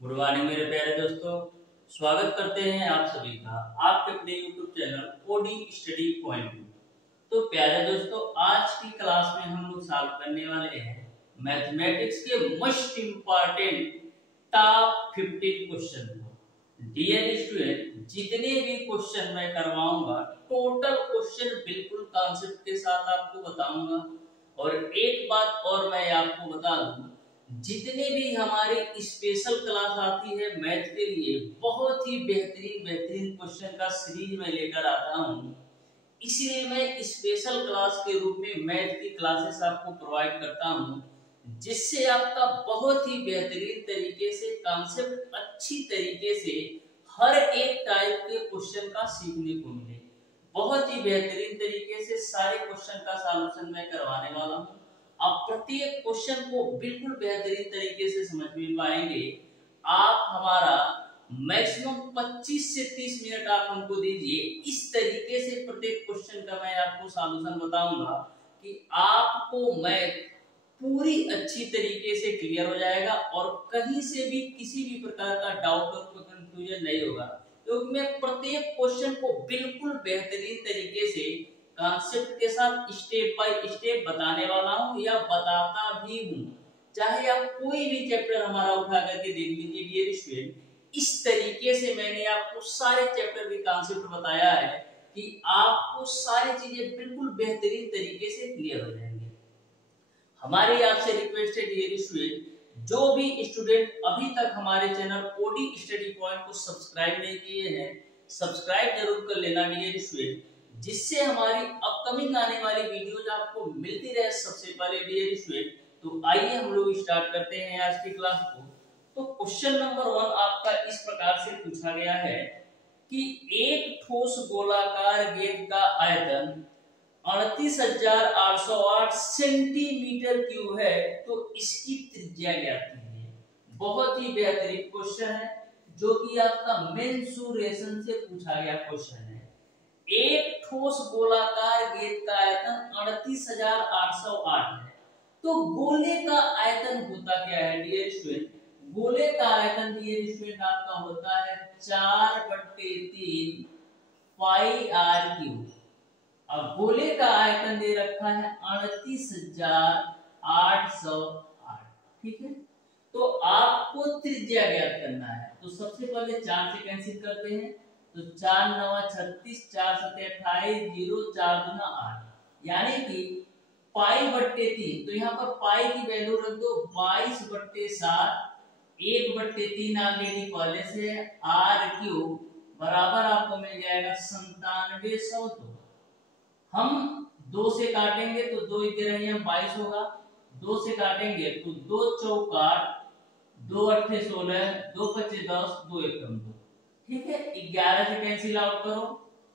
Good morning मेरे प्यारे दोस्तों। स्वागत करते हैं आप सभी का आपके अपने YouTube channel OD study point में। तो प्यारे दोस्तों, आज की क्लास में हम लोग सॉल्व करने वाले हैं मैथमेटिक्स के मोस्ट इम्पॉर्टेंट टॉप 15 क्वेश्चन को। डियर स्टूडेंट, जितने भी क्वेश्चन मैं करवाऊंगा टोटल क्वेश्चन बिल्कुल कॉन्सेप्ट के साथ आपको बताऊंगा। और एक बात और मैं आपको बता दूं, जितने भी हमारी स्पेशल क्लास आती है मैथ के लिए, बहुत ही बेहतरीन क्वेश्चन का सीरीज में लेकर आता हूँ। इसलिए मैं स्पेशल क्लास के रूप में मैथ की क्लासेस आपको प्रोवाइड करता हूँ, जिससे आपका बहुत ही बेहतरीन तरीके से कॉन्सेप्ट अच्छी तरीके से हर एक टाइप के क्वेश्चन का सीखने को मिले। बहुत ही बेहतरीन तरीके से सारे क्वेश्चन का सॉल्यूशन मैं करवाने वाला हूँ। आप प्रत्येक क्वेश्चन को बिल्कुल बेहतरीन तरीके से समझ में पाएंगे। आप हमारा मैक्सिमम 25 से 30 मिनट आप हमको दीजिए। इस तरीके से प्रत्येक क्वेश्चन का मैं आपको सॉल्यूशन बताऊंगा कि आपको मैथ पूरी अच्छी तरीके से क्लियर हो जाएगा और कहीं से भी किसी भी प्रकार का डाउट और कंफ्यूजन नहीं होगा, क्योंकि मैं प्रत्येक क्वेश्चन को बिल्कुल बेहतरीन तरीके से कॉन्सेप्ट के साथ स्टेप बाय स्टेप बताने वाला हूं या बताता भी हूं। चाहे आप कोई भी चैप्टर हमारा उठा करके देख लीजिए डियर स्टूडेंट, इस तरीके से मैंने आपको सारे चैप्टर के कॉन्सेप्ट बताया है कि आपको सारी चीजें बिल्कुल बेहतरीन तरीके से क्लियर हो जाएंगे। हमारी आपसे रिक्वेस्ट है डियर स्टूडेंट, जो भी स्टूडेंट अभी तक हमारे चैनल ओडी स्टडी पॉइंट को सब्सक्राइब नहीं किए हैं, सब्सक्राइब जरूर कर लेना डियर स्टूडेंट, जिससे हमारी अपकमिंग आने वाली वीडियोज आपको मिलती रहे सबसे पहले डियर स्टूडेंट। तो आइए हम लोग स्टार्ट करते हैं आज की क्लास को। तो क्वेश्चन नंबर 1 आपका इस प्रकार से पूछा गया है कि एक ठोस गोलाकार गेंद का आयतन 38,808 सेंटीमीटर क्यूब है, तो इसकी त्रिज्या ज्ञात कीजिए। बहुत ही बेहतरीन क्वेश्चन है, जो कि आपका मेंसुरेशन से पूछा गया क्वेश्चन है। एक ठोस गोलाकार गेंद का आयतन 38,808 है, तो गोले का आयतन होता क्या है डियर स्टूडेंट? गोले का आयतन डियर स्टूडेंट आपका होता है 4/3 पाई आर क्यूब। अब गोले का आयतन दे रखा है 38,808, ठीक है। तो आपको त्रिज्या ज्ञात करना है, तो सबसे पहले 4 से कैंसिल करते हैं, तो 4 9 36, 4 7 28, 0 4 दूना 8, यानी कि पाई/3। तो यहाँ पर पाई की वैल्यू रख दो 22/7, 1/3 ऑलरेडी पहले से आर क्यूब बराबर आपको मिल जाएगा 9700। हम 2 से काटेंगे तो 2 11 22 होगा, 2 से काटेंगे तो 2 चौका 2 8 16, 2 5 10, 2 1 2, ठीक है। 11 से कैंसिल आउट करो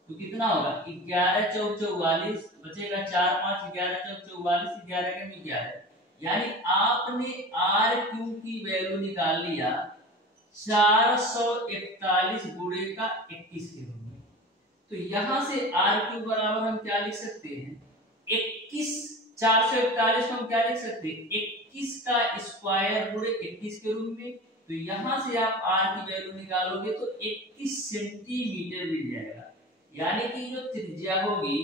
तो कितना होगा, 11 चौक 44, बचेगा 4 5, 11 चौक 44, 11 के 11, यानी आपने आर क्यूब की वैल्यू निकाल लिया 441 गुणे का 21 के रूप में। तो यहां से आर क्यूब बराबर हम क्या लिख सकते हैं, 21, 441 को हम क्या लिख सकते हैं, 21 का स्क्वायर गुणे 21 के रूप में। तो यहां से आप आर की वैल्यू निकालोगे तो 21 सेंटीमीटर मिल जाएगा, यानी कि जो त्रिज्या होगी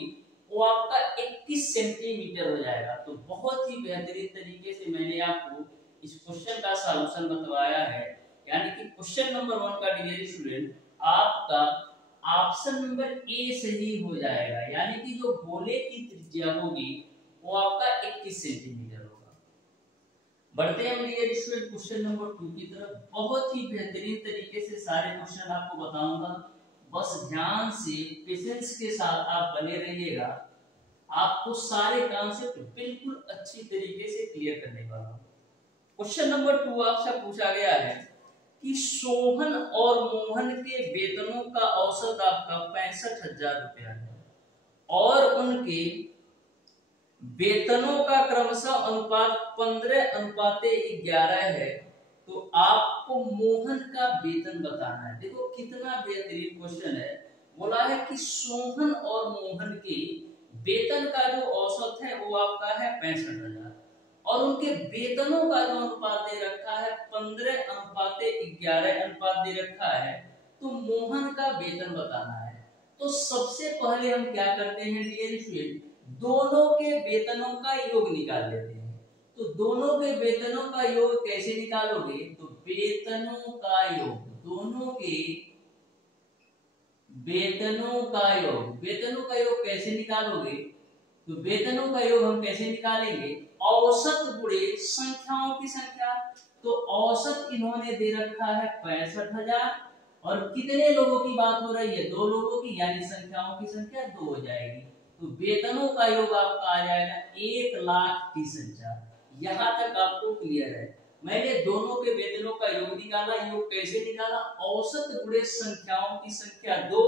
वो आपका 21 सेंटीमीटर हो जाएगा। तो बहुत ही बेहतरीन तरीके से मैंने आपको इस क्वेश्चन का सॉल्यूशन बतवाया है, यानी कि क्वेश्चन नंबर 1 का डियर स्टूडेंट आपका ऑप्शन नंबर ए सही हो जाएगा, यानी कि जो गोले की त्रिज्या होगी वो आपका 21 सेंटीमीटर होगा। बढ़ते हैं डियर स्टूडेंट क्वेश्चन नंबर 2 की तरफ। बहुत ही बेहतरीन तरीके से सारे क्वेश्चन आपको बताऊंगा, बस ध्यान से पेशेंस के साथ आप बने रहिएगा। आपको सारे कॉन्सेप्ट बिल्कुल अच्छी तरीके से क्लियर करने वाला हूं। क्वेश्चन नंबर 2 आपसे पूछा गया है कि सोहन और मोहन के वेतनों का औसत आपका 65,000 रुपया है और उनके वेतनों का क्रमशः अनुपात 15:11 है, तो आपको मोहन का वेतन बताना है। देखो कितना बेहतरीन क्वेश्चन है। बोला है कि सोहन और मोहन के वेतन का जो औसत है वो आपका है 65,000 और उनके वेतनों का जो अनुपात दे रखा है 15:11 अनुपात दे रखा है, तो मोहन का वेतन बताना है। तो सबसे पहले हम क्या करते हैं डियर स्टूडेंट, दोनों के वेतनों का योग निकाल लेते हैं। तो दोनों के वेतनों का योग कैसे निकालोगे, तो वेतनों का योग, दोनों के वेतनों का योग कैसे निकालोगे, तो वेतनों का योग हम कैसे निकालेंगे, औसत गुणे संख्याओं की संख्या। तो औसत इन्होंने दे रखा है 65,000 और कितने लोगों की बात हो रही है, 2 लोगों की, यानी संख्याओं की संख्या 2 हो जाएगी। तो वेतनों का योग आपका आ जाएगा 1,30,000। यहाँ तक आपको क्लियर है। मैंने दोनों के वेतनों का योग निकाला। योग कैसे निकाला, औसत गुणे संख्याओं की संख्या 2,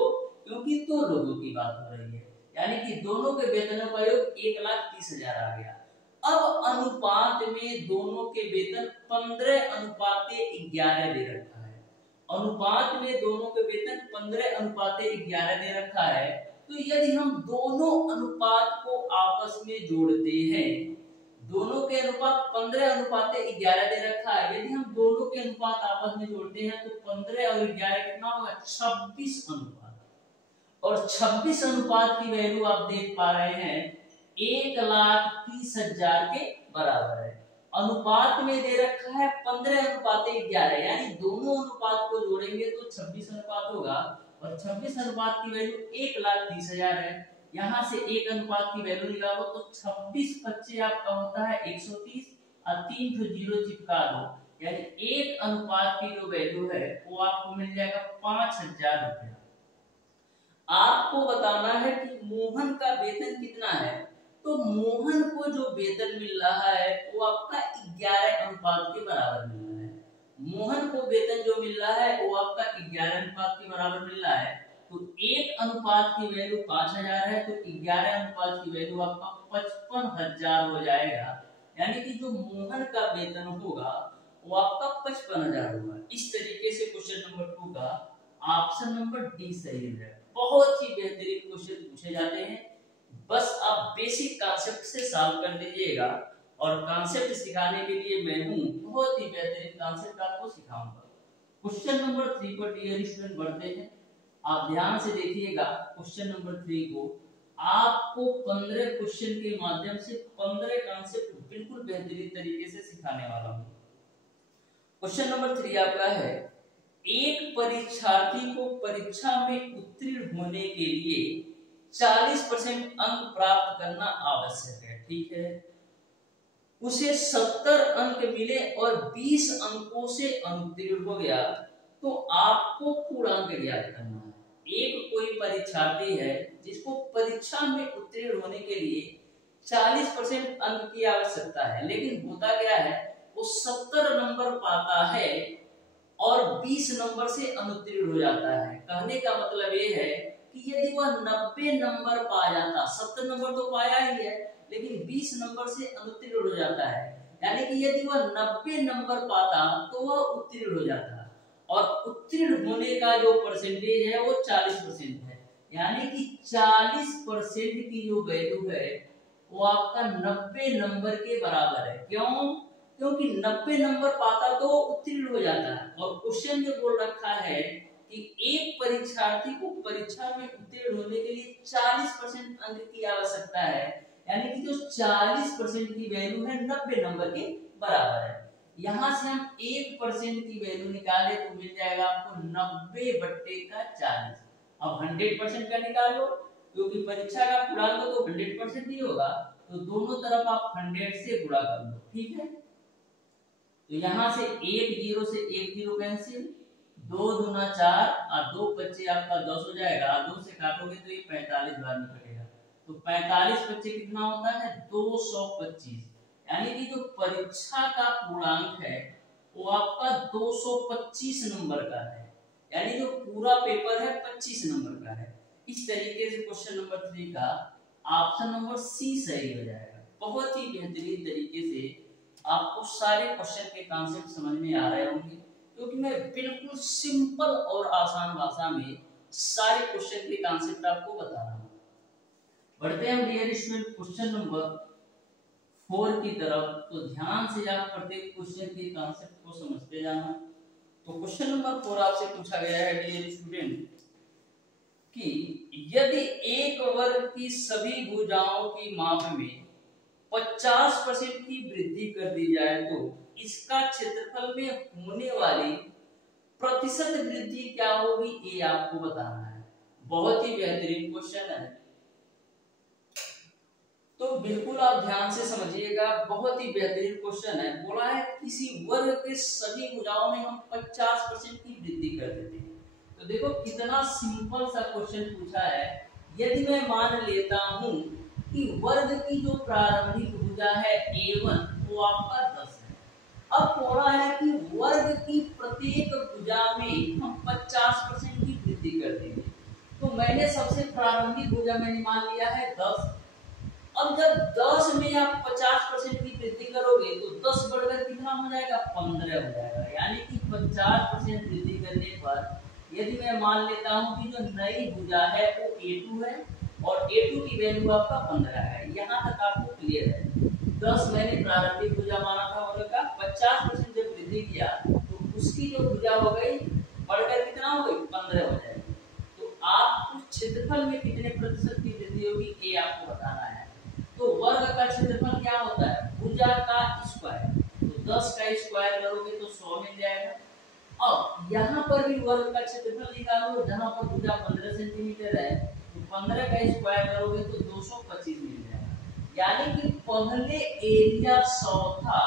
क्योंकि 2 लोगों की बात हो रही है, यानी कि दोनों के वेतनों का योग 1,30,000 आ गया। अब अनुपात में दोनों के वेतन 15:11 दे रखा है। अनुपात में दोनों के वेतन 15:11 दे रखा है। तो यदि हम दोनों अनुपात को आपस में जोड़ते हैं, दोनों के अनुपात 15:11 दे रखा है, यदि हम दोनों के अनुपात आपस में जोड़ते हैं तो 15 और 11 कितना होगा, 26 अनुपात। और 26 अनुपात की वैल्यू आप देख पा रहे हैं 1,30,000 के बराबर है। अनुपात में दे रखा है 15:11, यानी दोनों अनुपात को जोड़ेंगे तो 26 अनुपात होगा और 26 अनुपात की वैल्यू 1,30,000 है। यहाँ से एक अनुपात की वैल्यू निकालो तो 26×25 आपका होता है 130 और 3 तो 0 चिपका दो, यानी एक अनुपात की जो वैल्यू है वो आपको मिल जाएगा 5,000 रुपया। आपको बताना है कि मोहन का वेतन कितना है। तो मोहन को जो वेतन मिल रहा है वो आपका 11 अनुपात के बराबर मिल रहा है। मोहन को वेतन जो मिल रहा है वो आपका 11 अनुपात के बराबर मिल रहा है। तो एक अनुपात की वैल्यू 5,000 है, तो 11 अनुपात की वैल्यू आपका 55,000 हो जाएगा। यानी कि जो मोहन का वेतन होगा वो आपका 55,000 होगा। इस तरीके से क्वेश्चन नंबर 2 का ऑप्शन नंबर डी सही है। बहुत ही बेहतरीन क्वेश्चन पूछे जाते हैं, बस आप बेसिक कॉन्सेप्ट से सॉल्व कर दीजिएगा। और कॉन्सेप्ट सिखाने के लिए मैं हूं, बहुत ही बेहतरीन कॉन्सेप्ट आपको सिखाऊंगा। क्वेश्चन नंबर 3 पर डियर स्टूडेंट बढ़ते हैं। आप ध्यान से देखिएगा क्वेश्चन नंबर 3 को। आपको 15 क्वेश्चन के माध्यम से 15 कॉन्सेप्ट बिल्कुल बेहतरीन तरीके से सिखाने वाला हूं। क्वेश्चन नंबर 3 आपका है, एक परीक्षार्थी को परीक्षा में उत्तीर्ण होने के लिए 40% अंक प्राप्त करना आवश्यक है, ठीक है। उसे 70 अंक मिले और 20 अंकों से अनुत्तीर्ण हो गया, तो आपको पूर्णांक ज्ञात करना है। एक कोई परीक्षार्थी है जिसको परीक्षा में उत्तीर्ण होने के लिए 40% अंक की आवश्यकता है, लेकिन होता क्या है, वो 70 नंबर पाता है और 20 नंबर से अनुत्तीर्ण हो जाता है। कहने का मतलब ये है कि यदि वह 90 नंबर पा जाता, 70 नंबर तो पाया ही है, लेकिन 20 नंबर से अनुत्तीर्ण हो जाता है, यानी कि यदि वह 90 नंबर पाता तो वह उत्तीर्ण हो जाता। और उत्तीर्ण होने का जो परसेंटेज है वो 40% है, यानी कि 40% की जो वैल्यू है वो आपका 90 नंबर के बराबर है। क्यों? क्योंकि 90 नंबर पाता तो उत्तीर्ण हो जाता है। और क्वेश्चन जो बोल रखा है कि एक परीक्षार्थी को परीक्षा में उत्तीर्ण होने के लिए 40% अंक की आवश्यकता है, यानी कि जो 40% की वैल्यू है 90 नंबर के बराबर है। यहां से हम 1% की वैल्यू निकाले तो मिल जाएगा आपको 90/40। अब 100% का निकालो, क्योंकि परीक्षा का पूर्णांक तो 100% ही होगा, तो दोनों तरफ आप 100 से गुणा कर लो, ठीक है। तो यहां से 1 0 से 1 0 कैंसिल, 2 दूना 4 और 2 25 आपका 10 हो जाएगा। 2 से काटोगे तो ये 45 बार निकलेगा। तो 45 25 कितना होता है, 225। यानी कि जो परीक्षा का पूर्णांक है वो आपका 225 नंबर का है, यानी जो पूरा पेपर है 25 नंबर का है। इस तरीके से क्वेश्चन नंबर 3 का ऑप्शन नंबर सी सही हो जाएगा। बहुत ही बेहतरीन तरीके से आपको सारे क्वेश्चन के कॉन्सेप्ट समझ में आ रहे होंगे, क्योंकि मैं बिल्कुल सिंपल और आसान भाषा में सारे क्वेश्चन के कॉन्सेप्ट आपको बता रहा हूँ। बढ़ते हैं डियर स्टूडेंट क्वेश्चन नंबर 4 की तरफ। तो ध्यान से आप प्रत्येक क्वेश्चन के कॉन्सेप्ट को समझते जाना। तो क्वेश्चन नंबर 4 आपसे पूछा गया है डियर स्टूडेंट कि यदि एक वर्ग की सभी भुजाओं की माप में 50% की वृद्धि कर दी जाए तो इसका क्षेत्रफल में होने वाली प्रतिशत वृद्धि क्या होगी, ये आपको बताना है। बहुत ही बेहतरीन क्वेश्चन है, तो बिल्कुल आप ध्यान से समझिएगा। बहुत ही बेहतरीन क्वेश्चन है। बोला है किसी वर्ग के सभी भुजाओं में हम 50% की वृद्धि कर देते हैं। तो देखो कितना सिंपल सा क्वेश्चन पूछा है। यदि मैं मान लेता हूं कि वर्ग की जो प्रारंभिक भुजा है a1 वो आपका 10 है। अब बोला है कि वर्ग की प्रत्येक भुजा में हम 50% की वृद्धि कर देंगे। तो मैंने सबसे प्रारंभिक भुजा मैंने मान लिया है 10। अब जब 10 में आप 50% की वृद्धि करोगे तो 10 बढ़कर कितना हो जाएगा, 15 हो जाएगा। यानी कि 50% वृद्धि करने पर यदि मैं मान लेता हूं कि जो नई भुजा है वो a2 है और a2 की वैल्यू आपका 15 है। यहाँ तक आपको क्लियर है। 10 मैंने प्रारंभिक भुजा माना था वर्ग का, 50% जब वृद्धि किया तो उसकी जो भुजा हो गई बढ़कर कितना हो गई, 15 हो जाएगी। तो आपको क्षेत्रफल में कितने प्रतिशत की वृद्धि होगी ये आपको बताना है। तो वर्ग का क्षेत्रफल क्या होता है, भुजा का स्क्वायर। तो 10 का स्क्वायर करोगे तो 100 मिल जाएगा। अब यहाँ पर भी वर्ग का क्षेत्रफल निकालो, जहाँ पर भुजा 15 सेंटीमीटर है तो 15 का स्क्वायर करोगे तो 225 मिल जाएगा। यानी कि पहले एरिया 100 था,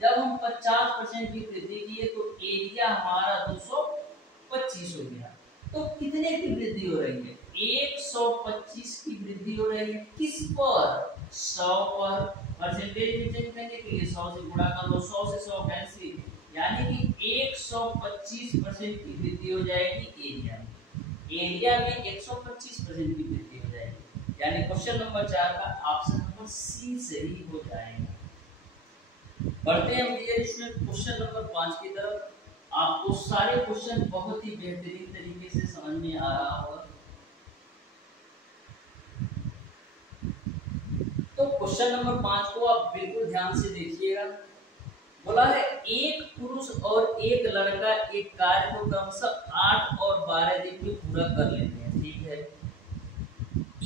जब हम 50% की वृद्धि किए तो एरिया हमारा 225 हो गया। तो कितने की वृद्धि हो रही है, 125 की वृद्धि हो रही है। किस पर, 100 पर। परसेंटेज में चेंज करने के लिए 100 से गुणा कर लो, 100 से 100 कैंसिल, यानी कि 125% की वृद्धि हो जाएगी एरिया में। एरिया में 125% की वृद्धि हो जाएगी। यानी क्वेश्चन नंबर 4 का ऑप्शन नंबर सी सही हो जाएगा। बढ़ते हैं डियर स्टूडेंट क्वेश्चन नंबर 5 की तरफ। आपको सारे क्वेश्चन बहुत ही बेहतरीन तरीके से समझ में आ रहा होगा। तो क्वेश्चन नंबर 5 को आप बिल्कुल ध्यान से देखिएगा। बोला है एक पुरुष और एक लड़का एक कार्य को क्रमशः 8 और 12 दिन में पूरा कर लेते हैं, ठीक है।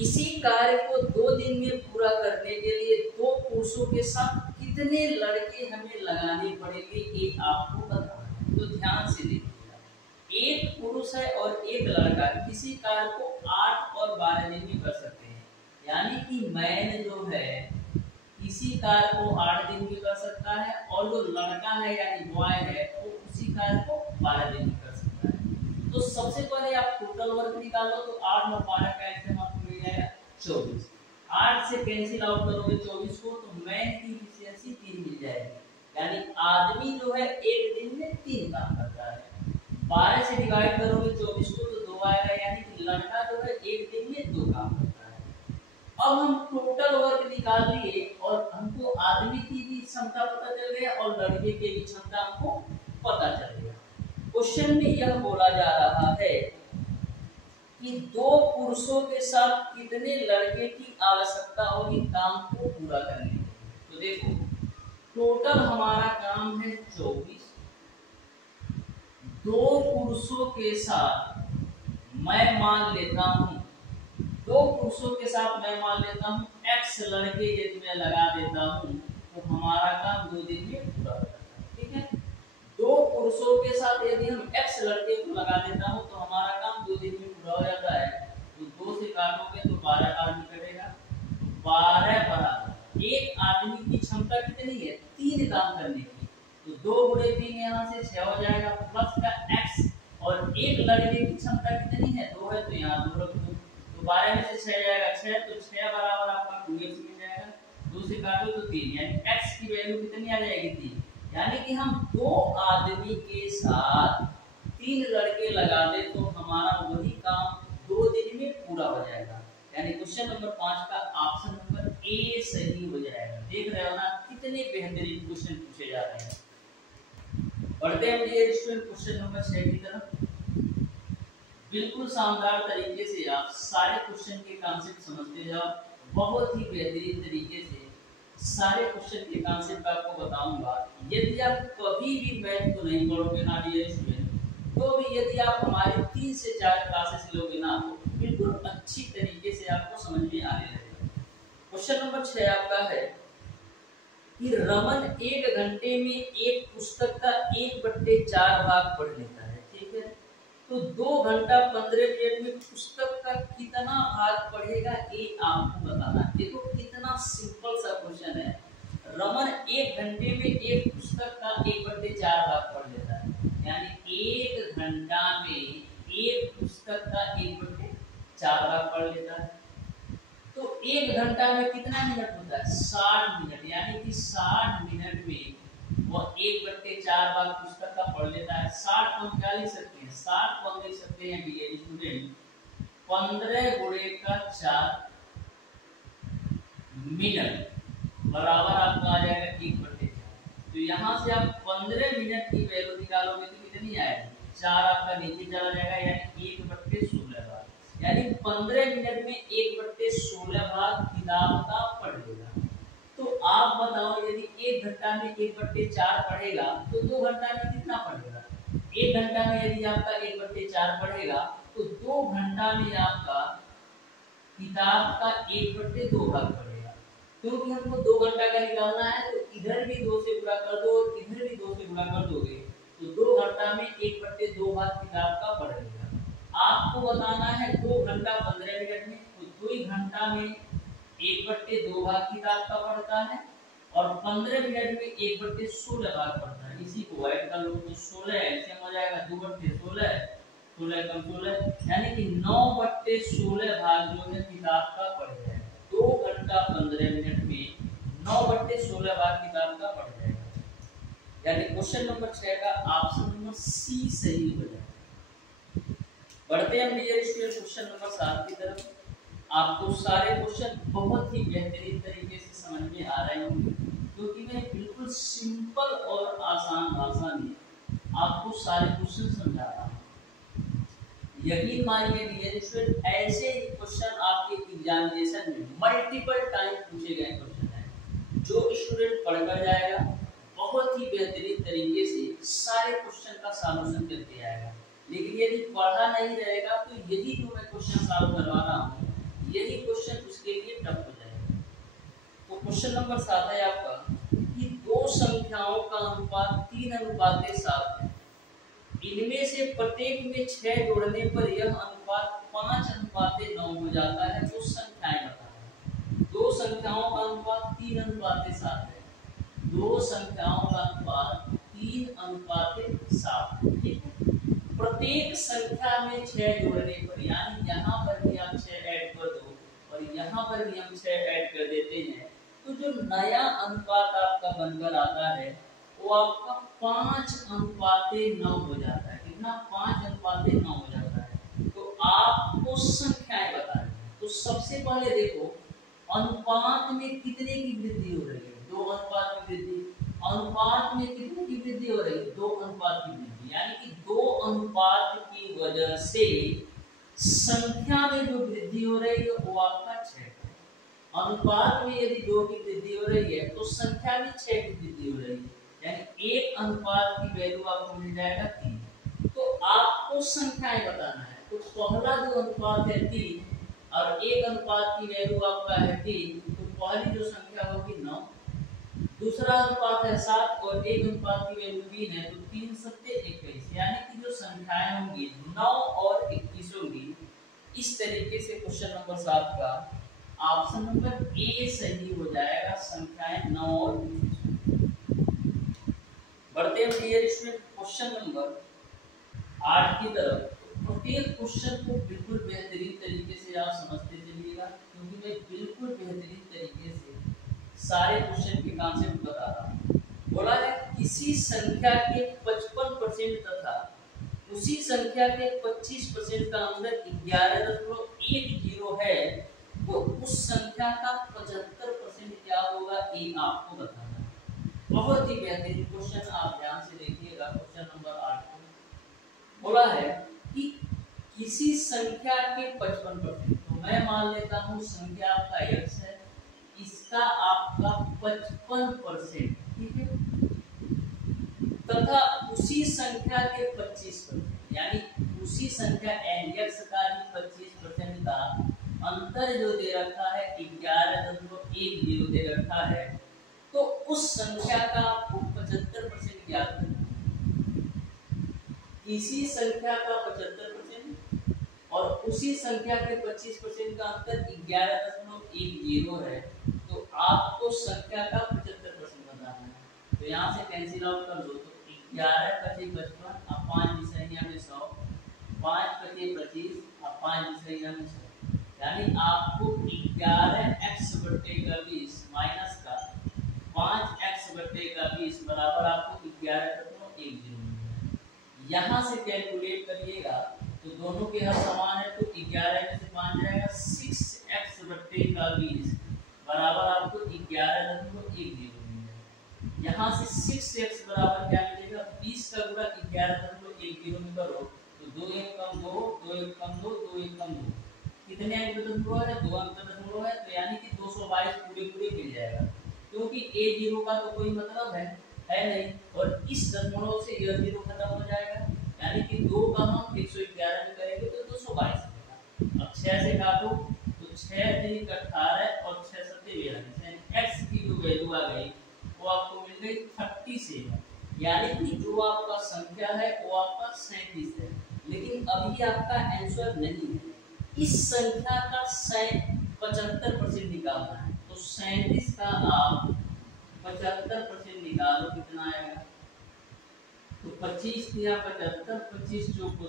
इसी कार्य को 2 दिन में पूरा करने के लिए 2 पुरुषों के साथ कितने लड़के हमें लगाने पड़ेंगे ये आपको बताना है। तो ध्यान से देखिएगा, एक पुरुष है और एक लड़का किसी कार्य को 8 और 12 दिन में कर सकते हैं। यानी कि मैन जो है इसी कार्य को 8 दिन में कर सकता है और जो लड़का है यानी बॉय है वो उसी कार्य को 12 दिन में कर सकता है। तो सबसे पहले आप टोटल वर्क निकालो, तो 8 और 12 का एकदम आपको मिल जाएगा 24। 8 से कैंसिल आउट करोगे 24 को तो मैन की इफिशिएंसी 3 मिल जाएगी। यानी आदमी जो है एक दिन में 3 काम करता है। 12 से डिवाइड करोगे 24 को तो 2 आएगा, यानी कि लड़का जो है एक दिन में 2 काम करता है। अब हम टोटल वर्क निकाल लिए और हमको आदमी की भी क्षमता पता चल गया और लड़के की भी क्षमता हमको पता चल गया। क्वेश्चन में यह बोला जा रहा है कि 2 पुरुषों के साथ कितने लड़के की आवश्यकता होगी काम को पूरा करने के। तो देखो टोटल हमारा काम है 24। 2 पुरुषों के साथ मैं मान लेता हूं, 2 पुरुषों के साथ मैं मान लेता हूँ x लड़के यदि मैं लगा देता हूँ तो हमारा काम 2 दिन में पूरा हो जाता है, ठीक है। 2 पुरुषों के साथ यदि हम x लड़के को लगा देता हूँ तो हमारा काम 2 दिन में पूरा हो जाता है। तो 2 से काटोगे तो 12 बार निकलेगा, 12 बराबर एक आदमी की क्षमता कितनी है, 3 काम करने की। तो 2 गुणे 3 यहाँ से 6 हो जाएगा प्लस का x, और एक लड़के की क्षमता कितनी है, 2 है तो यहाँ 2 रख दो। 12 में से 6 जाएगा 6, तो 6 बराबर आपका 2x मिल जाएगा। 2 से काटो तो 3, यानी x की वैल्यू कितनी आ जाएगी, 3। यानी कि हम 2 आदमी के साथ 3 लड़के लगा दे तो हमारा वही काम 2 दिन में पूरा हो जाएगा। यानी क्वेश्चन नंबर 5 का ऑप्शन नंबर ए सही हो जाएगा। देख रहे हो ना कितने बेहतरीन क्वेश्चन पूछे जा रहे हैं। बढ़ते हैं डियर स्टूडेंट क्वेश्चन नंबर 6 की तरफ। बिल्कुल शानदार तरीके से आप सारे क्वेश्चन के कॉन्सेप्ट समझते जाओ, बहुत ही बेहतरीन तरीके से सारे क्वेश्चन के कॉन्सेप्ट आपको बताऊंगा। यदि आप कभी भी मैथ को नहीं पढ़ोगे ना डियर स्टूडेंट, तो भी यदि आप हमारे 3 से 4 क्लासेस लोगे ना, तो बिल्कुल अच्छी तरीके से आपको समझ में आने लगेगा। क्वेश्चन नंबर 6 आपका है कि रमन 1 घंटे में एक पुस्तक का 1/4 भाग पढ़ लेता है, ठीक है। तो 2 घंटा 15 मिनट में पुस्तक का कितना भाग पढ़ेगा, ये आपको बताना है। देखो कितना सिंपल सा क्वेश्चन है। रमन 1 घंटे में एक पुस्तक का 1/4 भाग पढ़ लेता है, यानी 1 घंटा में एक पुस्तक का 1/4 भाग पढ़ लेता है। तो 1 घंटा में कितना मिनट होता है, 60 मिनट, यानी कि 60 मिनट में वह 1/4 भाग पुस्तक का पढ़ लेता है। 60 को हम क्या लिख सकते हैं, 60 को हम लिख सकते हैं डियर स्टूडेंट 15 गुणे का 4 मिनट बराबर आपका आ जाएगा 1/4। तो यहाँ से आप 15 मिनट की वैल्यू निकालोगे तो कितनी आएगी, 4 आपका नीचे चला जाएगा, यानी 1/16 भाग, यानी 15 मिनट में 1/16 भाग किताब का पढ़ लेगा। तो आप बताओ यदि 1 घंटा में 1/4 पढ़ेगा तो 2 घंटा में कितना पढ़ेगा। 1 घंटा में यदि आपका 1/4 पढ़ेगा तो 2 घंटा में आपका किताब का 1/2 भाग पढ़ेगा। क्योंकि हमको 2 घंटा का निकालना है, तो इधर भी 2 से गुणा कर दो और इधर भी 2 से गुणा कर दोगे तो 2 घंटा में 1/2 भाग किताब का पढ़ लेगा। आपको बताना है 2 घंटा 15 मिनट में, तो 2 घंटा में 1/2 भाग किताब का पढ़ता है और 15 मिनट में 1/16 भाग पढ़ता है। इसी को ऐड कर लो तो 16 ऐसे हो जाएगा, 2/16 16 कम 16, यानी कि 9/16 भाग जो है किताब का पढ़ जाएगा। 2 घंटा 15 मिनट में 9/16 भाग किताब का पढ़ जाएगा, यानी क्वेश्चन नंबर 6 का ऑप्शन नंबर सी सही हो जाएगा। बढ़ते हैं डियर स्टूडेंट क्वेश्चन नंबर 7 की तरफ। आपको सारे क्वेश्चन बहुत ही बेहतरीन तरीके से समझ में आ रहे होंगे, क्योंकि मैं बिल्कुल सिंपल और आसान भाषा में आपको सारे क्वेश्चन समझा रहा हूँ। यकीन मानिए डियर स्टूडेंट, ऐसे क्वेश्चन आपके एग्जामिनेशन में मल्टीपल टाइम पूछे गए क्वेश्चन हैं। जो स्टूडेंट पढ़कर जाएगा बहुत ही बेहतरीन तरीके से सारे क्वेश्चन का सॉल्यूशन करके आएगा। लेकिन यदि पढ़ा नहीं रहेगा तो यही जो मैं क्वेश्चन सॉल्व करवा रहा हूँ यही क्वेश्चन उसके लिए टफ हो जाएगा। तो क्वेश्चन नंबर 7 है आपका कि 2 संख्याओं का अनुपात 3:7 है। इनमें से प्रत्येक में 6 जोड़ने पर यह अनुपात 5:9 हो जाता है। तो संख्याएं बताना। 2 संख्याओं का अनुपात 3:7 है। 2 संख्याओं का अनुपात 3:7 है, ठीक है। प्रत्येक संख्या में 6 जोड़ने पर, यानी यहाँ पर भी आप 6 ऐड कर दो और यहाँ पर भी हम 6 ऐड कर देते हैं, तो जो नया अनुपात आपका बनकर आता है वो आपका 5:9 हो जाता है। कितना, 5:9 हो जाता है। तो आपको संख्याएं बतानी है। तो सबसे पहले देखो अनुपात में कितने की वृद्धि हो रही है, 2 अनुपात की वृद्धि। अनुपात में कितने की वृद्धि हो रही है, 2 अनुपात की वृद्धि, यानी कि 2 अनुपात की वजह से संख्या में जो वृद्धि हो रही है वो आपका 6 है। अनुपात में यदि 2 की वृद्धि हो रही है तो संख्या में 6 की वृद्धि हो रही है, यानी 1 अनुपात की वैल्यू आपको मिल जाएगा 3। तो आपको संख्याएं बताना है। तो पहला जो अनुपात है 3 और 1 अनुपात की वैल्यू आपका है 3, तो पहली जो संख्या होगी 9। दूसरा अनुपात है 7 और 1 अनुपात की वैल्यू 3 है, तो 3 7 21, यानी कि जो संख्याएं होंगी 9 और 21 होंगी। इस तरीके से क्वेश्चन नंबर 7 का ऑप्शन नंबर ए सही हो जाएगा, संख्याएं 9 और 21। बढ़ते हैं डियर स्टूडेंट क्वेश्चन नंबर 8 की तरफ। प्रत्येक क्वेश्चन को बिल्कुल बेहतरीन तरीके से आप समझते चलिएगा, क्योंकि मैं बिल्कुल बेहतरीन तरीके से सारे क्वेश्चन के कॉन्सेप्ट बता रहा हूँ। बोला है किसी संख्या के 55% तथा उसी संख्या के 25% का अंतर 11.10 है, तो उस संख्या का 75% क्या होगा, ये आपको बताना है। बहुत ही बेहतरीन क्वेश्चन, आप ध्यान से देखिएगा। क्वेश्चन नंबर 8 को बोला है कि किसी संख्या के 55%, तो मैं मान लेता हूँ संख्या आपका x है, इसका आपका 55%, ठीक है, तथा उसी संख्या के 25%, यानी उसी संख्या nx का ही 25% का अंतर जो दे रखा है 11.10 दे रखा है, तो उस संख्या का आपको 75% ज्ञात करना है। इसी संख्या का 75% और उसी संख्या के 25% का अंतर 11.10 है, तो आपको संख्या का 75% बताना है। तो यहाँ से कैंसिल आउट कर दो, तो 11 × 55 और 5 × 100, 5 × 25 और 5 × 100, यानी आपको 11x/20 माइनस का 5x/20 बराबर आपको 11.10। यहाँ से कैलकुलेट करिएगा तो दोनों के हर समान है, तो 11 में से 5 जाएगा, 6x/20 बराबर आपको 11.10। यहाँ से 6x बराबर क्या मिलेगा, 20 का गुणा 11.10 में करो तो 2 1 कम 2, 2 1 कम 2, 2 1 कम 2, कितने अंक दशमलव है, 2 अंक दशमलव है, तो यानी कि 222 पूरे मिल जाएगा, क्योंकि a0 का तो कोई मतलब है नहीं, और इस दशमलव से यह 0 खत्म हो जाएगा, यानी कि 2 का हम 111 में करेंगे तो 222 मिलेगा। अब 6 से काटो तो 6 3 18 और 6 7 42, x की जो वैल्यू आ गई वो आपको मिल गई 37, यानी कि जो आपका संख्या है वो आपका 37 है। लेकिन अभी आपका आंसर नहीं है, इस संख्या का 75% निकालना है, तो 37 का आप 75% निकालो, कितना आएगा, तो 25 दिया 75, 25 चौको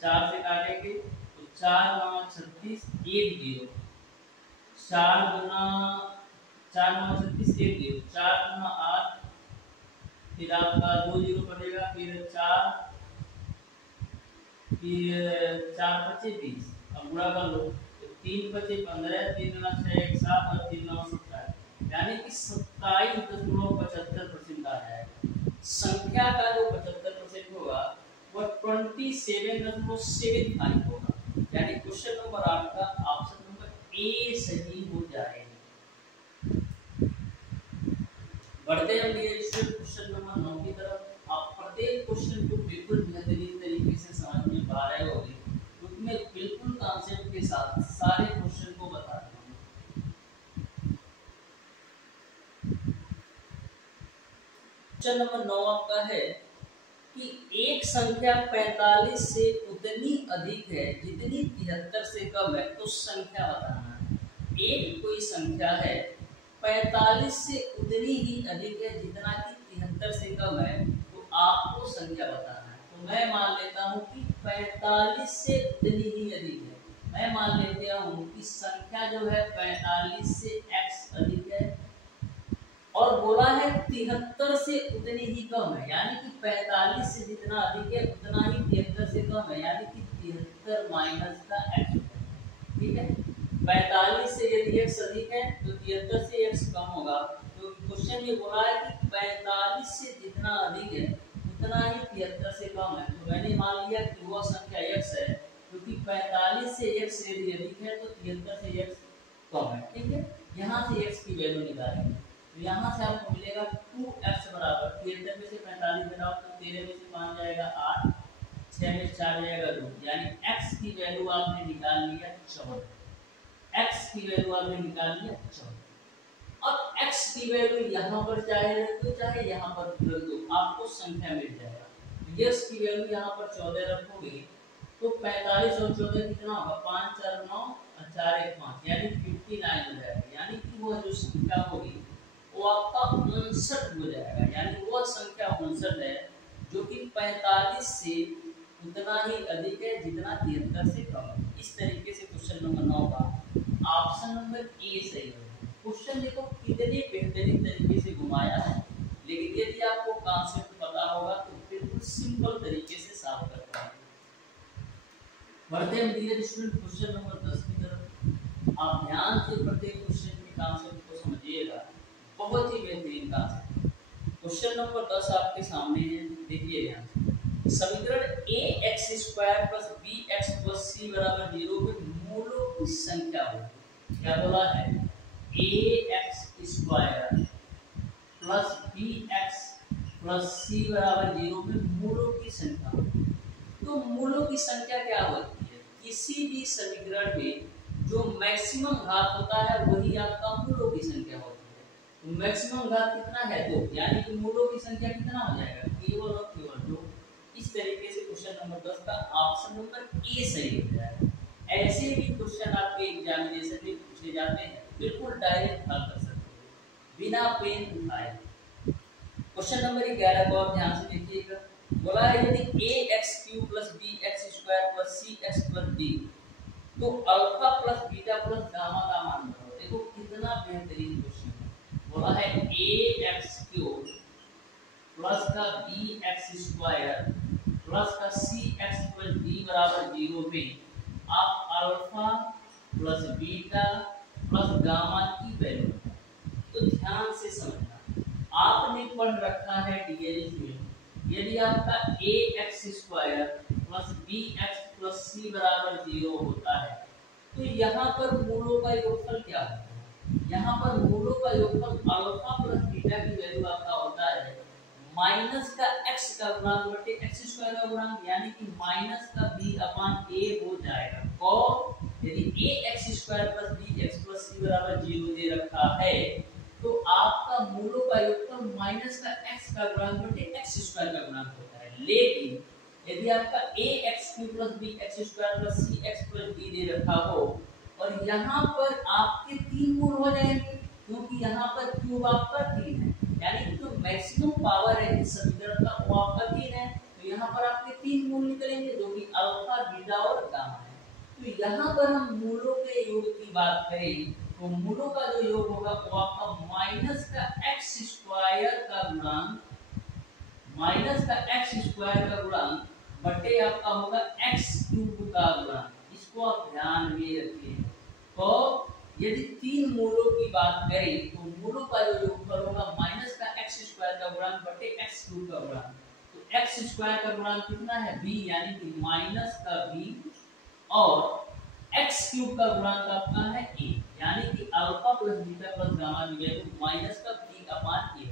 4 से काटेंगे तो 4 9 36 10, 4 गुना 4 9 36 10, 4 गुना 8, फिर आपका 2 0 पड़ेगा, फिर 4 5 20, अब गुणा कर लो तो 3 5 15, 3 9 6 1 7 और 3 9 17, यानी कि 27.75% का है। संख्या का जो 75% होगा वह 27.75 होगा, यानी क्वेश्चन नंबर 8 का ऑप्शन नंबर ए सही हो जाएगा। बढ़ते हैं क्वेश्चन नंबर 9 की तरफ। आप प्रत्येक क्वेश्चन को बिल्कुल बेहतरीन तरीके से समझ में पा रहे होंगे, क्योंकि मैं बिल्कुल कॉन्सेप्ट के साथ सारे क्वेश्चन को बता रहा हूँ। क्वेश्चन नंबर 9 आपका है कि एक संख्या 45 से उतनी अधिक है जितनी 73 से कम है, तो संख्या बताना है। एक कोई संख्या है 45 से उतनी ही अधिक है जितना कि 73 से कम है, तो आपको संख्या बताना है। तो मैं मान लेता हूँ कि 45 से उतनी ही अधिक है, मैं मान लेता हूँ कि संख्या जो है 45 से x अधिक है, और बोला है 73 से उतनी ही कम है, यानी कि 45 से जितना अधिक है उतना ही 73 से कम है, यानी कि 73 माइनस का x, ठीक है। 45 से यदि x अधिक है तो 73 से x कम होगा, तो क्वेश्चन ये बोला है कि 45 से जितना अधिक है उतना ही 73 से कम है, तो मैंने मान लिया कि वह संख्या x है, क्योंकि 45 से x यदि अधिक है तो 73 से x कम है, ठीक है। यहाँ से x की वैल्यू निकालेंगे, तो यहाँ से आपको मिलेगा 2x बराबर 73 में से 45 घटाओ तो 13 में से 5 जाएगा 8, 6 में 4 जाएगा 2, यानी x की वैल्यू आपने निकाल लिया 14, x की वैल्यू आपने निकाल लिया 14। अब x की वैल्यू यहाँ पर चाहे रख दो चाहे यहाँ पर रख दो, आपको संख्या मिल जाएगा। x की वैल्यू यहाँ पर 14 रखोगे तो 45 और 14 कितना होगा, 5 4 9 और 4 1 5, यानी 59 हो जाएगा, यानी कि वह जो संख्या होगी वो आपका 59 हो जाएगा, यानी वह संख्या 59 है जो कि 45 से उतना ही अधिक है जितना 73 से कम है। इस तरीके से क्वेश्चन नंबर 9 का ऑप्शन नंबर ए सही है। क्वेश्चन देखो कितने बेहतरीन तरीके से घुमाया है, लेकिन यदि आपको कॉन्सेप्ट पता होगा तो बिल्कुल सिंपल तरीके से सॉल्व कर पाएंगे। बढ़ते हैं डियर स्टूडेंट क्वेश्चन नंबर 10 की तरफ। आप ध्यान से प्रत्येक क्वेश्चन के कॉन्सेप्ट को समझिएगा, बहुत ही बेहतरीन कॉन्सेप्ट। क्वेश्चन नंबर 10 आपके सामने है, देखिए ध्यान से। समीकरण ax² + bx + c = 0 में मूलों की संख्या हो, क्या बोला है, ax² square plus B X plus C बराबर 0 में मूलों की संख्या। तो मूलों की संख्या क्या होती है? किसी भी समीकरण में जो मैक्सिमम घात होता है वही आपका मूलों की संख्या होती है। तो मैक्सिमम घात कितना है? 2, यानी कि मूलों की संख्या कितना हो जाएगा? केवल और केवल 2। इस तरीके से क्वेश्चन नंबर 10 का ऑप्शन नंबर ए सही हो जाएगा। ऐसे भी क्वेश्चन आपके एग्जामिनेशन में पूछे जाते हैं, बिल्कुल डायरेक्ट हल कर सकते हैं बिना पेन उठाए। क्वेश्चन नंबर 11 को आप ध्यान से देखिएगा। बोला है यदि ax³ + bx² + cx + d तो alpha plus beta plus gamma का मान बताओ। देखो कितना बेहतरीन क्वेश्चन है। बोला है ax³ प्लस का bx² प्लस का cx + d बराबर 0 में आप alpha plus beta plus gamma की वैल्यू। तो ध्यान से समझना, आपने पढ़ रखा है डीएलएस में, यदि आपका ax² plus bx plus c बराबर 0 होता है तो यहाँ पर मूलों का योगफल क्या होता है? यहाँ पर मूलों का योगफल अल्फा प्लस बीटा की वैल्यू आपका होता है माइनस का x का गुणांक बटे x² का गुणांक, यानी कि माइनस का b/a हो जाएगा। और यदि ax² + bx + c बराबर 0 दे रखा है तो आपका मूलों का योगफल माइनस का x का गुणांक बटे x² का गुणांक होता है। लेकिन यदि आपका ax³ + bx² + cx + d दे रखा हो और यहाँ पर आपके 3 मूल हो जाएंगे, क्योंकि यहाँ पर क्यूब आपका 3 है, यानी कि जो मैक्सिमम पावर है इस समीकरण का वो आपका 3 है। तो यहाँ पर आपके 3 मूल निकलेंगे जो कि अल्फा बीटा और गामा है। तो यहाँ पर हम मूलों के योग की बात करें तो मूलों का जो योग होगा वो आपका माइनस का x² का गुणांक बटे आपका होगा x³ का गुणांक। इसको आप ध्यान में रखिए। तो यदि 3 मूलों की बात करें तो मूलों का जो योगफल होगा माइनस का x² का गुणांक बटे x³ का गुणांक। तो x² का गुणांक कितना है? b, यानी कि माइनस का b, और x³ का गुणांक आपका है a, यानी कि alpha plus beta plus gamma की वैल्यू माइनस का b/a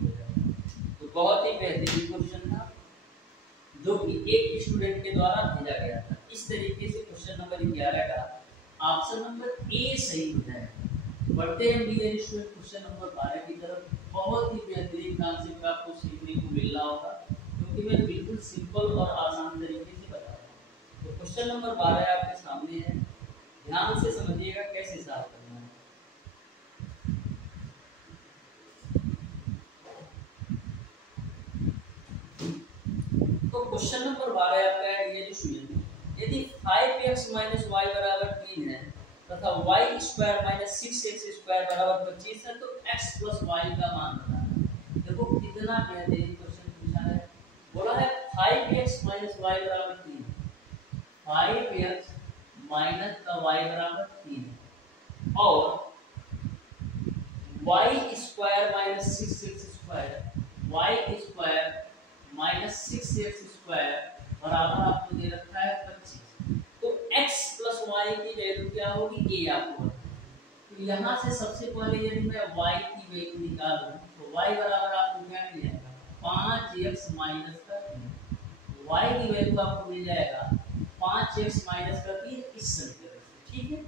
हो जाएगा। तो बहुत ही बेहतरीन क्वेश्चन था जो कि एक स्टूडेंट के द्वारा भेजा गया था। इस तरीके से क्वेश्चन नंबर 11 का ऑप्शन नंबर ए सही हो जाएगा। बढ़ते हैं डियर स्टूडेंट क्वेश्चन नंबर 12 की तरफ। बहुत ही बेहतरीन कॉन्सेप्ट आपको सीखने को मिल रहा होगा, क्योंकि मैं बिल्कुल सिंपल और आसान तरीके से बता रहा हूँ। तो क्वेश्चन नंबर 12 आपके सामने है, ध्यान से समझिएगा कैसे सॉल्व करना है। तो क्वेश्चन नंबर 12 आपका है ये जो स्टूडेंट, यदि 5x - y बराबर 3 है तथा y² - 6x² बराबर 25 है तो x + y का मान बताना। देखो कितना बेहतरीन क्वेश्चन पूछा है। बोला है 5x - y बराबर 3, 5x - y बराबर 3 और y² - 6x² बराबर आपको दे रखा है 25। तो x + y की वैल्यू क्या होगी? a आपको। तो यहाँ से सबसे पहले यदि मैं y की वैल्यू निकालूं तो y बराबर आपको क्या मिल जाएगा? 5x - 3। y की वैल्यू आपको मिल जाएगा 5x - 3 इस समीकरण से। ठीक है,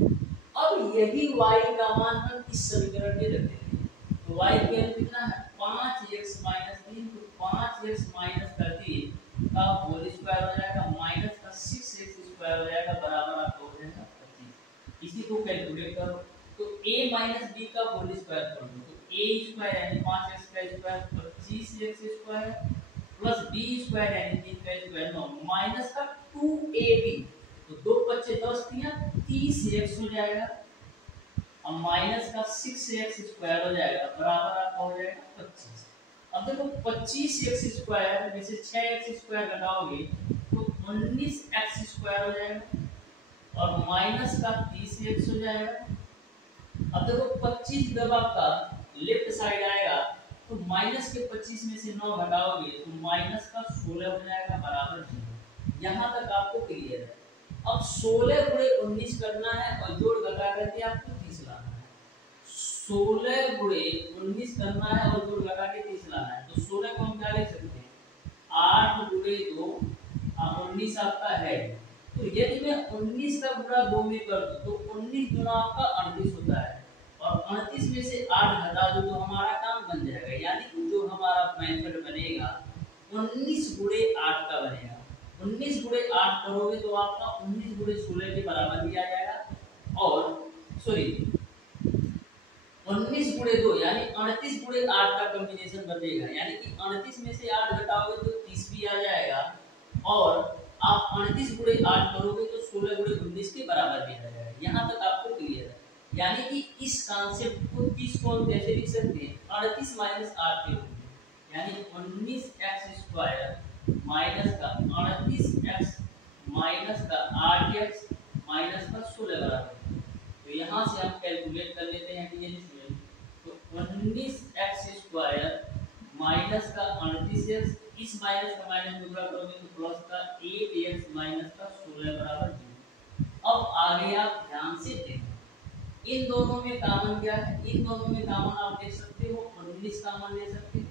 अब यही y का मान हम इस समीकरण में रख देंगे। तो y की वैल्यू कितना है? 5x - 3, तो 5x - 3 का होल स्क्वायर हो जाएगा माइनस का 6x² हो जाएगा बराबर आपका हो जाएगा 25। इसी को कैलकुलेट करो तो a - b का होल स्क्वायर कर दो तो a² यानी 5x का स्क्वायर 25x² प्लस b² यानी 3 का स्क्वायर 9 माइनस का 2ab, तो 2 × 5 = 10 30x हो जाएगा। अब माइनस का 6x² हो जाएगा बराबर आपका हो जाएगा 25। अब देखो 25x² में से 6x² घटाओगे तो 19x² हो जाएगा और माइनस का 30x हो जाएगा। अब देखो 25 जब आपका लेफ्ट साइड आएगा तो माइनस के 25 में से 9 घटाओगे तो माइनस का 16 हो जाएगा बराबर 0। यहाँ तक आपको क्लियर है। अब 16 × 19 करना है और जोड़ घटा करके आपको 30 लाना है। 16 गुणे 19 करना है और 2 लगा के 30 लाना है। तो 16 को हम क्या लिख सकते हैं, 8 गुणे 2 और 19 आपका है। तो यदि मैं 19 का गुणा 2 में कर दूं तो 19 गुणा आपका 38 होता है और 38 में से 8 घटा दो तो हमारा काम बन जाएगा। यानी कि जो हमारा मेथड बनेगा 19 गुणे 8 का बनेगा। 19 गुणे 8 करोगे तो आपका 19 गुणे 16 के बराबर भी आ जाएगा और सॉरी 19 गुणे 2 यानी 38 गुणे 8 का कॉम्बिनेशन बनेगा। यानी कि 38 में से 8 घटाओगे तो 30 भी आ जाएगा और आप 38 गुणे 8 करोगे तो 16 गुणे 19 के बराबर भी आ जाएगा। यहाँ तक आपको क्लियर है। यानी कि इस कॉन्सेप्ट को 30 को हम कैसे लिख सकते हैं, 38 माइनस 8 के रूप में, यानी 19x² माइनस का 38x माइनस का 8x माइनस का 16 बराबर। तो यहाँ से हम कैलकुलेट कर लेते हैं कि तो 19x² माइनस का 38x, इस माइनस का माइनस में गुणा करोगे तो प्लस का 8x माइनस का 16 बराबर 0। अब आगे आप ध्यान से देखें, इन दोनों में कॉमन क्या है, इन दोनों में कॉमन आप देख सकते हो 19 कॉमन ले सकते हो,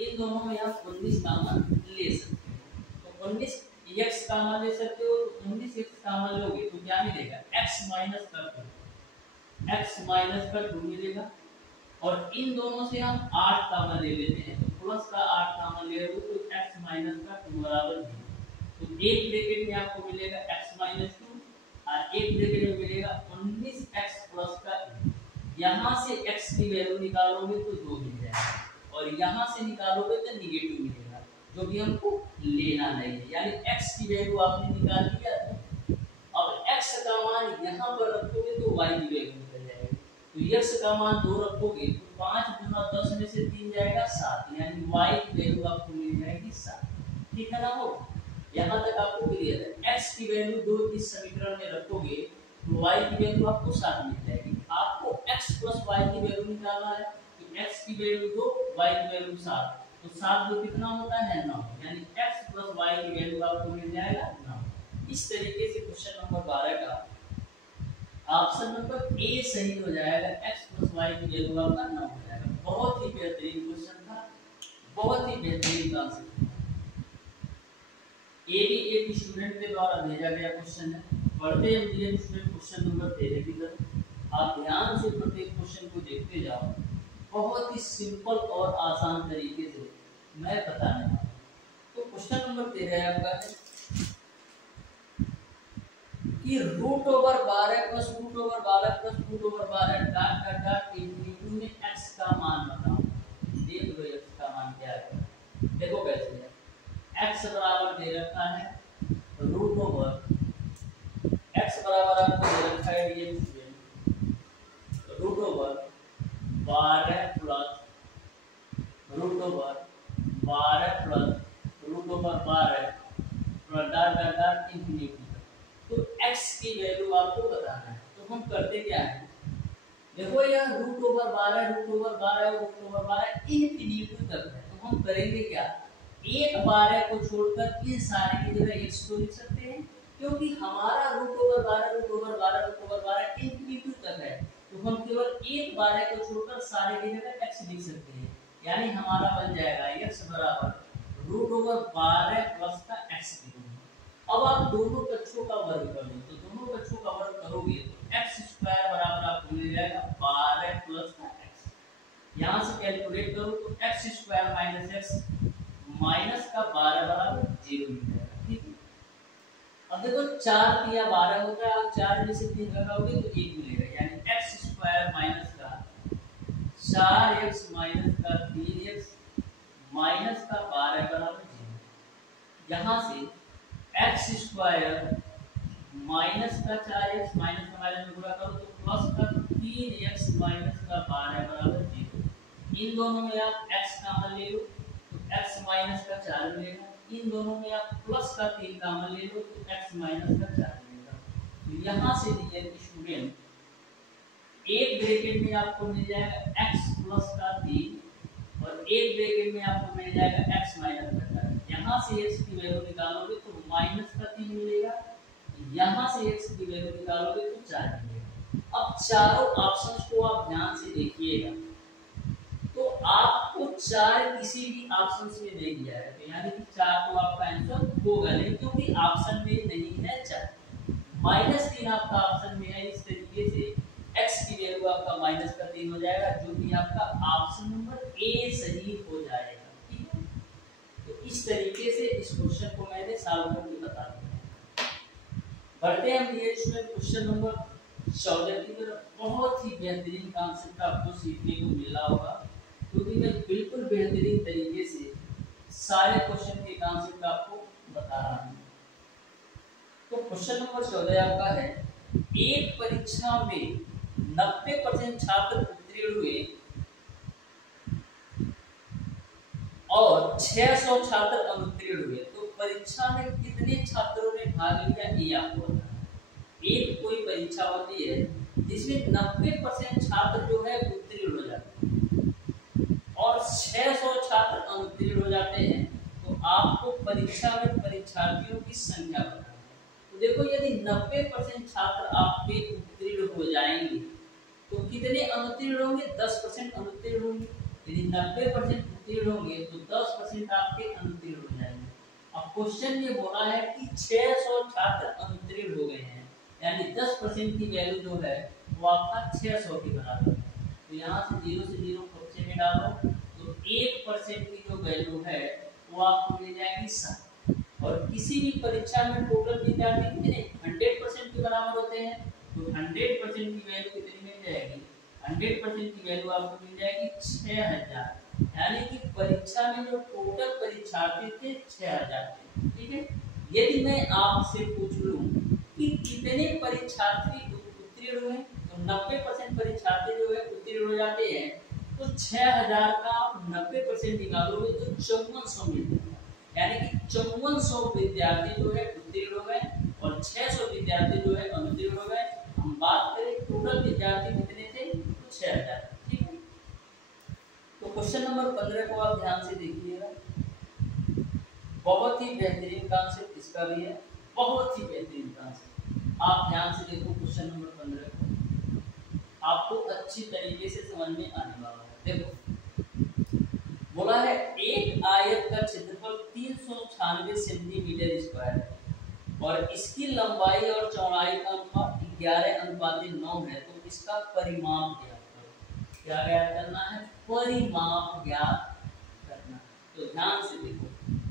इन दोनों में आप 19 कॉमन ले सकते हो। तो 19 x कॉमन ले सकते हो, तो 19 x कॉमन लोगे तो क्या मिलेगा, x माइनस का 2, x माइनस का 2 मिलेगा और इन दोनों से हम 8 कॉमन ले लेते हैं तो प्लस का 8 कॉमन ले लो तो x माइनस का 2 बराबर 0। तो एक ब्रैकेट में आपको मिलेगा x माइनस 2 और एक ब्रैकेट में मिलेगा 19x प्लस का 1। यहाँ से x की वैल्यू निकालोगे तो 2 मिल जाएगा और यहाँ से निकालोगे तो निगेटिव मिलेगा, जो कि हमको लेना नहीं है। यानी x की वैल्यू आपने निकाल लिया, अब x का मान यहाँ पर रखोगे तो y की वैल्यू निकल जाएगी। तो x का मान 2 रखोगे तो 5 गुना 10 में से 3 जाएगा 7, यानी y की वैल्यू आपको मिल जाएगी 7। ठीक है ना हो, यहाँ तक आपको क्लियर है। x की वैल्यू 2 इस समीकरण में रखोगे तो y की वैल्यू आपको 7 मिल जाएगी। आपको x प्लस y की वैल्यू निकालना है तो x की वैल्यू 2, y की वैल्यू 7, तो 7 2 कितना होता है 9, यानी x प्लस y की वैल्यू आपको मिल जाएगा 9। इस तरीके से क्वेश्चन नंबर 12 का ऑप्शन नंबर ए सही हो जाएगा, x प्लस y की वैल्यू आपका 9 हो जाएगा। बहुत ही बेहतरीन क्वेश्चन था, बहुत ही बेहतरीन आंसर। ये भी एक स्टूडेंट के द्वारा भेजा गया क्वेश्चन है। पढ़ते हैं डियर स्टूडेंट क्वेश्चन नंबर 13 की तरफ। आप ध्यान से प्रत्येक क्वेश्चन को देखते जाओ, बहुत ही सिंपल और आसान तरीके से मैं बताने वाला हूं। तो क्वेश्चन नंबर 13 आपका है कि √12 plus √12 plus √12 dot dot dot into में x का मान बताओ। देख लो x का मान क्या है, देखो कैसे है। x बराबर दे रखा है √, x बराबर आपको दे रखा है ये √12 plus √12 plus √12 dot dot dot infinity. तो x की वैल्यू आपको बताना है। तो हम करते क्या है, देखो यह √12 और √12 इंफिनिटी तक है। तो हम करेंगे क्या, एक 12 को छोड़कर इन सारे की जगह x को लिख सकते हैं, क्योंकि हमारा √12 इंफिनिटी तक है। तो हम केवल एक 12 को छोड़कर सारे की जगह x लिख सकते हैं। यानी हमारा बन जाएगा x बराबर √12 प्लस का x। अब आप दोनों पक्षों का वर्ग कर लो, तो दोनों पक्षों का वर्ग करोगे तो x² बराबर आपको मिल जाएगा 12 प्लस का x। यहाँ से कैलकुलेट करो तो x² माइनस x माइनस का 12 बराबर 0 मिल जाएगा। ठीक है, अब देखो 4 3 12 होता है, आप 4 में से 3 घटाओगे तो 1 मिलेगा, यानी x² माइनस का 4x माइनस का 3x माइनस का 12 बराबर 0। यहाँ से x² माइनस का 4x माइनस का माइनस में गुणा करो तो प्लस का 3x माइनस का 12 बराबर 0। इन दोनों में आप x कॉमन ले लो तो x माइनस का 4 मिलेगा, इन दोनों में आप प्लस का 3 कॉमन ले लो तो x माइनस का 4 मिलेगा। तो यहाँ से डियर स्टूडेंट एक ब्रैकेट में आपको मिल जाएगा x प्लस का 3 और एक ब्रैकेट में आपको मिल जाएगा x माइनस का 4। यहाँ से x की वैल्यू निकालोगे तो माइनस का 3 मिलेगा, यहाँ से x की वैल्यू निकालोगे तो 4 मिलेगा। अब चारों ऑप्शंस को आप ध्यान से देखिएगा, तो आपको 4 किसी भी ऑप्शन में दे दिया है, तो यानी कि 4 तो आपका आंसर होगा नहीं, क्योंकि ऑप्शन में नहीं है 4। -3 आपका ऑप्शन में है, इस तरीके से x की वैल्यू आपका -3 हो जाएगा, जो कि आपका ऑप्शन नंबर ए सही हो जाएगा। ठीक है, तो इस तरीके से इस क्वेश्चन को मैंने सॉल्व करके बता दिया। बढ़ते हैं हम ये क्वेश्चन नंबर 14 की तरफ। बहुत ही बेहतरीन कॉन्सेप्ट आपको सीखने को मिला होगा, क्योंकि मैं बिल्कुल बेहतरीन तरीके से सारे क्वेश्चन के कॉन्सेप्ट आपको बता रहा हूँ। तो क्वेश्चन नंबर 14 आपका है, एक परीक्षा में 90% छात्र उत्तीर्ण हुए और 600 छात्र अनुत्तीर्ण हुए, तो परीक्षा में कितने छात्रों ने भाग लिया ये आपको बताना है। एक कोई परीक्षा होती है जिसमें 90% छात्र जो है उत्तीर्ण हो जाते हैं और 600 छात्र अनुत्तीर्ण हो जाते हैं, तो आपको परीक्षा में परीक्षार्थियों की संख्या बताना है। तो देखो, यदि 90% छात्र आपके उत्तीर्ण हो जाएंगे तो कितने अनुत्तीर्ण होंगे? 10% अनुत्तीर्ण होंगे। यदि 90% उत्तीर्ण होंगे तो 10% आपके अनुत्तीर्ण हो जाएंगे। अब क्वेश्चन ये बोला है कि 600 छात्र अनुत्तीर्ण हो गए हैं, यानी 10% की वैल्यू जो है वो आपका 600 के बराबर है। तो यहाँ से 0 से 0 बच्चे में डालो तो 1% की जो वैल्यू है वो आपको मिल जाएगी 7। और किसी भी परीक्षा में टोटल विद्यार्थी कितने 100% के बराबर होते हैं, तो 100% की वैल्यू कितनी मिल जाएगी? 100% की वैल्यू आपको मिल जाएगी 6000, यानी कि परीक्षा में जो टोटल परीक्षार्थी थे 6000 थे। ठीक है, यदि मैं आपसे पूछ लूं कि कितने परीक्षार्थी उत्तीर्ण हुए, तो 90% परीक्षार्थी जो है उत्तीर्ण हो जाते हैं, तो 6000 का 90% निकालोगे तो 5400 मिलता है, यानी कि 5400 विद्यार्थी जो है उत्तीर्ण हो गए और 600 विद्यार्थी जो है अनुत्तीर्ण हो गए। हम बात करें टोटल विद्यार्थी कितने थे, तो 6000। ठीक है, तो क्वेश्चन नंबर 15 को आप ध्यान से देखिएगा। बहुत ही बेहतरीन कॉन्सेप्ट इसका भी है, बहुत ही बेहतरीन कॉन्सेप्ट। आप ध्यान से देखो क्वेश्चन नंबर 15 को, आपको अच्छी तरीके से समझ में आने वाला है। देखो, बोला है एक आयत का क्षेत्रफल 396 सेंटीमीटर स्क्वायर है और इसकी लंबाई और चौड़ाई का अनुपात 11:9 है, तो इसका परिमाप ज्ञात करो। क्या ज्ञात करना है? परिमाप ज्ञात करना। तो ध्यान से देखो,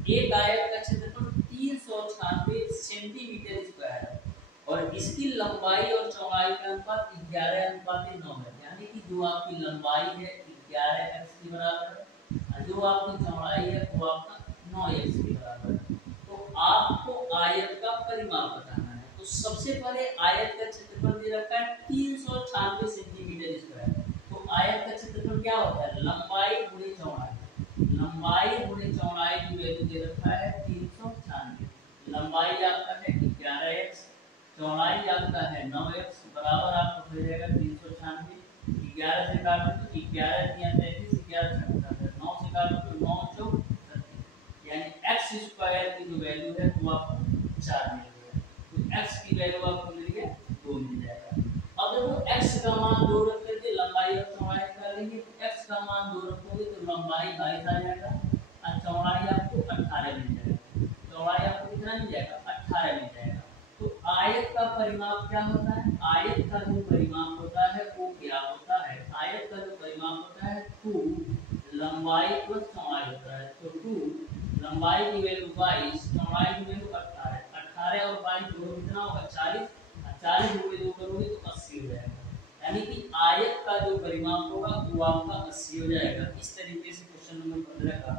एक आयत का क्षेत्रफल 396 सेंटीमीटर स्क्वायर है और इसकी लंबाई और चौड़ाई का अनुपात 11:9 है, यानी कि जो आपकी लंबाई है 11x के बराबर है और जो आपकी चौड़ाई है वो आपका 9x के बराबर है। तो आपको आयत का परिमाप बताना है। तो सबसे पहले आयत का क्षेत्रफल दे रखा है 396 सेंटीमीटर स्क्वायर। तो आयत का क्षेत्रफल क्या होता है? लंबाई गुणे चौड़ाई। लंबाई गुणे चौड़ाई की वैल्यू दे रखा है 396। लंबाई आपका है 11x, चौड़ाई आपका है 9x, बराबर आपको हो जाएगा 396। 11 से काटो तो 11 3 33, 11 7 9 से काटो तो 9 4 30, यानी x स्क्वायर की जो वैल्यू है वो आपको 4 मिल गया। तो x की वैल्यू आपको मिल गया 2 मिल जाएगा। अब देखो x का मान 2 रख करके लंबाई और चौड़ाई कर लेंगे, तो x का मान 2 रखोगे तो लंबाई 22 आ जाएगा और चौड़ाई आपको 18 मिल जाएगा। चौड़ाई आपको कितना मिल जाएगा? 18 मिल जाएगा। तो आयत का परिमाप क्या होता है? आयत का जो परिमाप होता है वो क्या होता है? आयत का जो परिमाप होता है 2 लंबाई प्लस चौड़ाई होता है। तो 2 लंबाई की वैल्यू 22, चौड़ाई की वैल्यू 18। 18 और 22 दोनों कितना होगा? 40। 40 में 2 करोगे तो 80 हो जाएगा, यानी कि आयत का जो परिमाप होगा वो आपका 80 हो जाएगा। इस तरीके से क्वेश्चन नंबर 15 का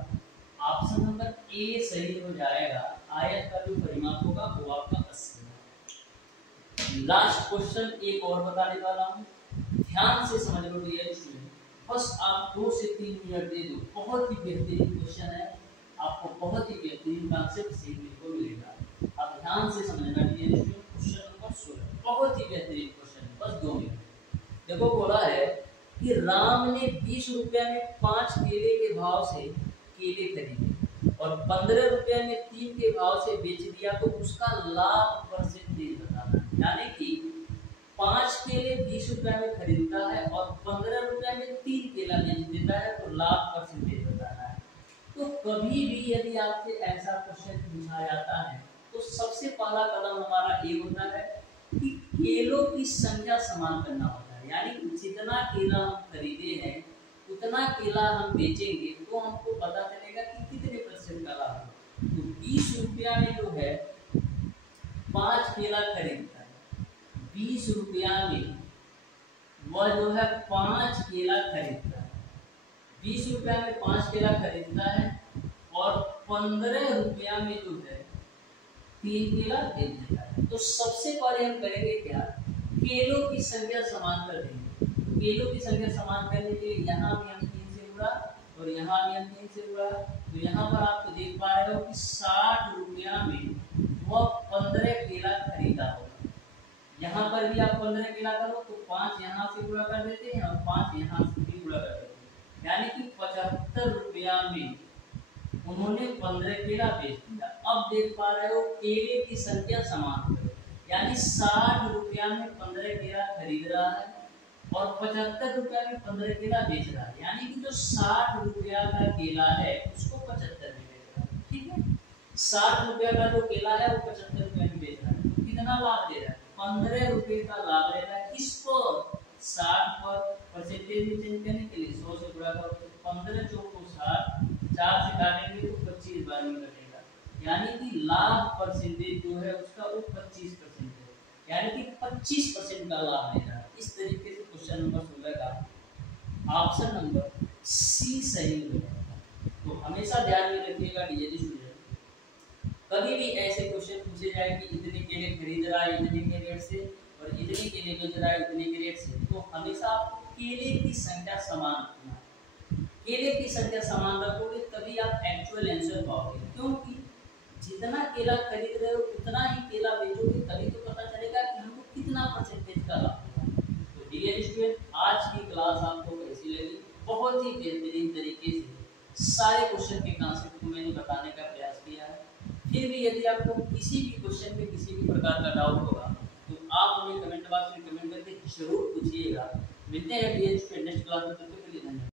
ऑप्शन नंबर ए सही हो जाएगा। आयत का जो परिमाप होगा वो आपका 80 है। लास्ट क्वेश्चन एक और बताने वाला हूँ, ध्यान से समझ लो डियर स्टूडेंट, बस आप 2 से 3 मिनट दे दो। बहुत ही बेहतरीन क्वेश्चन है, आपको बहुत ही बेहतरीन कॉन्सेप्ट सीखने को मिलेगा। आप ध्यान से समझना डियर स्टूडेंट। क्वेश्चन नंबर 16 बहुत ही बेहतरीन क्वेश्चन है, बस 2 मिनट। देखो, बोला है कि राम ने 20 रुपया में 5 केले के भाव से केले खरीदे और 15 रुपया में 3 के भाव से बेच दिया, तो उसका लाभ परसेंटेज बताना है। यानी कि 5 केले 20 रुपया में खरीदता है और 15 रुपया में 3 केला बेच देता है तो लाभ परसेंटेज बताना है। तो कभी भी यदि आपसे ऐसा क्वेश्चन पूछा जाता है तो सबसे पहला कदम हमारा ये होता है कि केलों की संख्या समान करना होता है, यानी जितना केला हम खरीदे हैं उतना केला हम बेचेंगे तो हमको पता चलेगा कि कितने परसेंट का लाभ है। तो 20 रुपया में जो है 5 केला खरीदता है, 20 रुपया में वह जो है 5 केला खरीदता है, 20 रुपया में 5 केला खरीदता है और 15 रुपया में जो है 3 केला बेच देता है। तो सबसे पहले हम करेंगे क्या, केलों की संख्या समान कर देंगे। केलों की संख्या समान करने के लिए यहाँ भी हम 3 से गुणा और यहाँ भी हम 3 से गुणा, तो यहाँ पर आपको देख पा रहे हो कि 60 रुपया में वह 15 केला खरीदा होगा। यहाँ पर भी आप 15 केला करो तो 5 यहाँ से गुणा कर देते हैं और 5 यहाँ से भी गुणा कर देते हैं, यानी कि 75 रुपया में उन्होंने 15 केला बेच दिया। अब देख पा रहे हो केले की संख्या समान है, यानी 60 रुपया में 15 केला खरीद रहा है और 75 रुपया में 15 केला बेच रहा है, यानी कि जो 60 रुपया का केला है उसको 75 में बेच रहा है। ठीक है, 60 रुपया का जो केला है वो 75 रुपया में बेच रहा है, तो कितना लाभ दे रहा है, 15 रुपए का लाभ दे रहा है। किसको, 60 पर परसेंटेज में चेंज करने के लिए 100 से गुणा करो, 15 चौको 60, 4 से काटेंगे तो 25 बार में कटेगा, यानी कि लाभ परसेंटेज जो है उसका वो 25% है, यानी कि 25% का लाभ दे रहा है। इस तरीके से क्वेश्चन नंबर 16 का ऑप्शन नंबर सी सही हो जाएगा। तो हमेशा ध्यान में रखिएगा डियर स्टूडेंट, कभी भी ऐसे क्वेश्चन पूछे जाए कि इतने केले खरीद रहा है इतने के रेट से और इतने केले बेच रहा है इतने के रेट से, तो हमेशा आपको केले की संख्या समान रखना है। केले की संख्या समान रखोगे तभी आप एक्चुअल आंसर पाओगे, क्योंकि जितना केला खरीद रहे हो उतना ही केला बेचोगे तभी तो पता चलेगा कि हमको कितना परसेंटेज का लाभ होगा। तो डियर स्टूडेंट, आज की क्लास आपको कैसी लगी, बहुत ही बेहतरीन तरीके से सारे क्वेश्चन के कॉन्सेप्ट को मैंने बताने का प्रयास किया है। फिर भी यदि आपको किसी भी क्वेश्चन में किसी भी प्रकार का डाउट होगा तो आप हमें कमेंट बॉक्स में कमेंट करके जरूर पूछिएगा। मिलते हैं डियर स्टूडेंट नेक्स्ट क्लास में, तब तक के लिए धन्यवाद।